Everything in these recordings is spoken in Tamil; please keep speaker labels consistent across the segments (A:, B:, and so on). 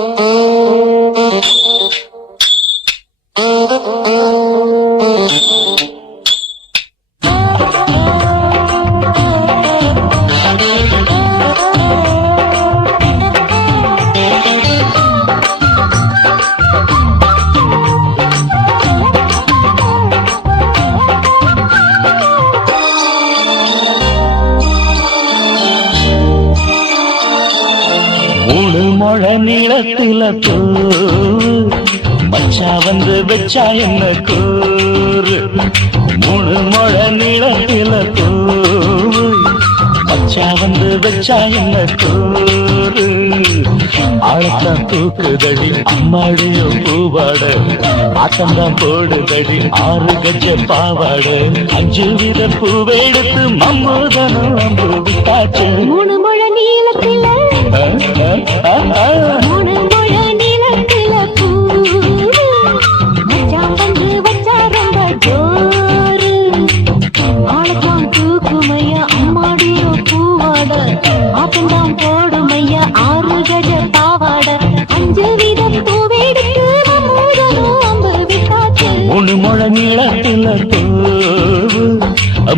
A: Oh. மூணு முழ நீளத்தில பூ மச்சா வந்து வச்சா என்ன கூறு? மூணு முழ நீளத்தில பூ மச்சா வந்து வச்சா என்ன கூறு? ஆழத்தான் தூக்குதடி அம்மாடியோ பூவாட. ஆட்டம்தான் போடுதடி ஆறு கஜ பாவாட. அஞ்சு வித பூவெடுத்து மம்மூதனும் அம்பு விட்டாச்சு.
B: மூணு முழ நீளத்தில் மூணு முழ நீளத்தில பூ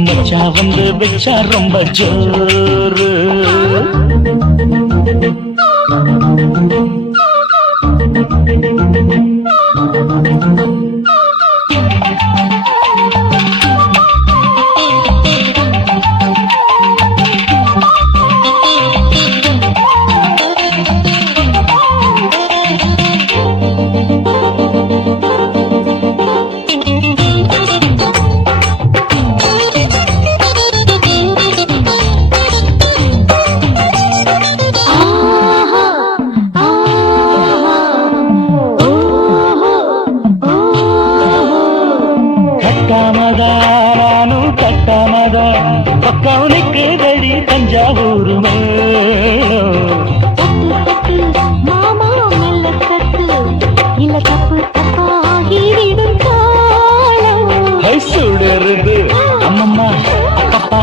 B: மச்சான் வந்து வச்சா ரொம்ப ஜோரு.
A: கட்டாமதானும் கட்டாமதா. பக்கம் நிற்குதடி தஞ்சாவூர்
B: மாமா தட்டு இல்ல தப்பு
A: அம்மம்மா அப்பப்பா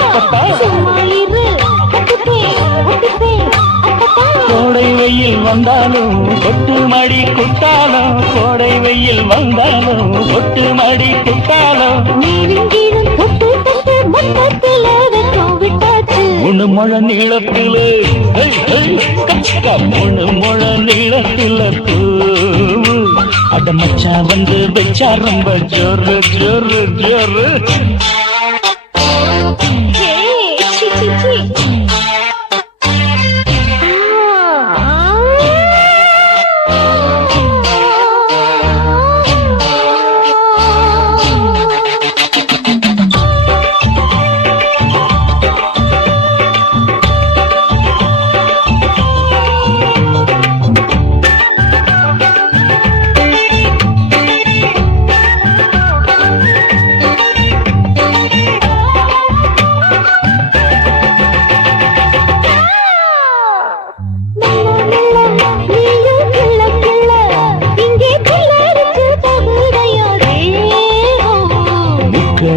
A: இப்பப்பா
B: சும்மா இரு. ஒட்டுப்பே.
A: கோடை வெயில் வந்தாலும் கொட்டு மடி குத்தாலும் கோடை வெயில் வந்தாலும் கொட்டு மடி
B: விட்டாச்சு.
A: மூணு முழ நீளத்தில. மூணு முழ நீளத்தில பூவு அட மச்சா வந்து வச்சா ரொம்ப ஜோரு ஜோரு ஜோரு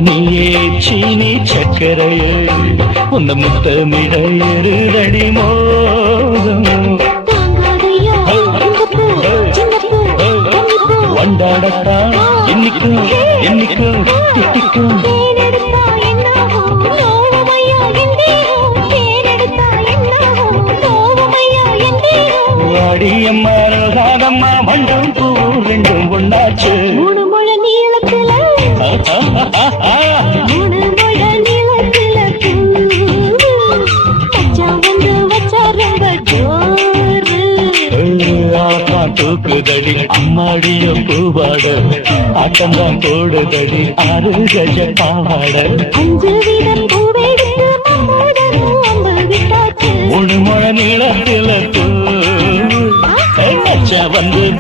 A: நீயே சீனி சக்கரையே உந்த
B: பூ, கன்னிப்பூ.
A: வண்டாடத்தான் என்னைக்கும் என்னைக்கும் திட்டிக்கும். வாடியம்மா ரோசாதம்மா மண்டும் பூ ரெண்டும் ஒண்ணாச்சு
B: மூணு முழ நீளத்துல
A: தூக்குதடி அம்மாடிய பூவாட ஆட்டம்தான் போடுதடி ஆறு கஜ பாவாட
B: அஞ்சு வீதம் பூவெடுத்து மம்மூதனும்
A: வந்து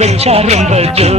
A: வச்சா ரொம்ப ஜோ.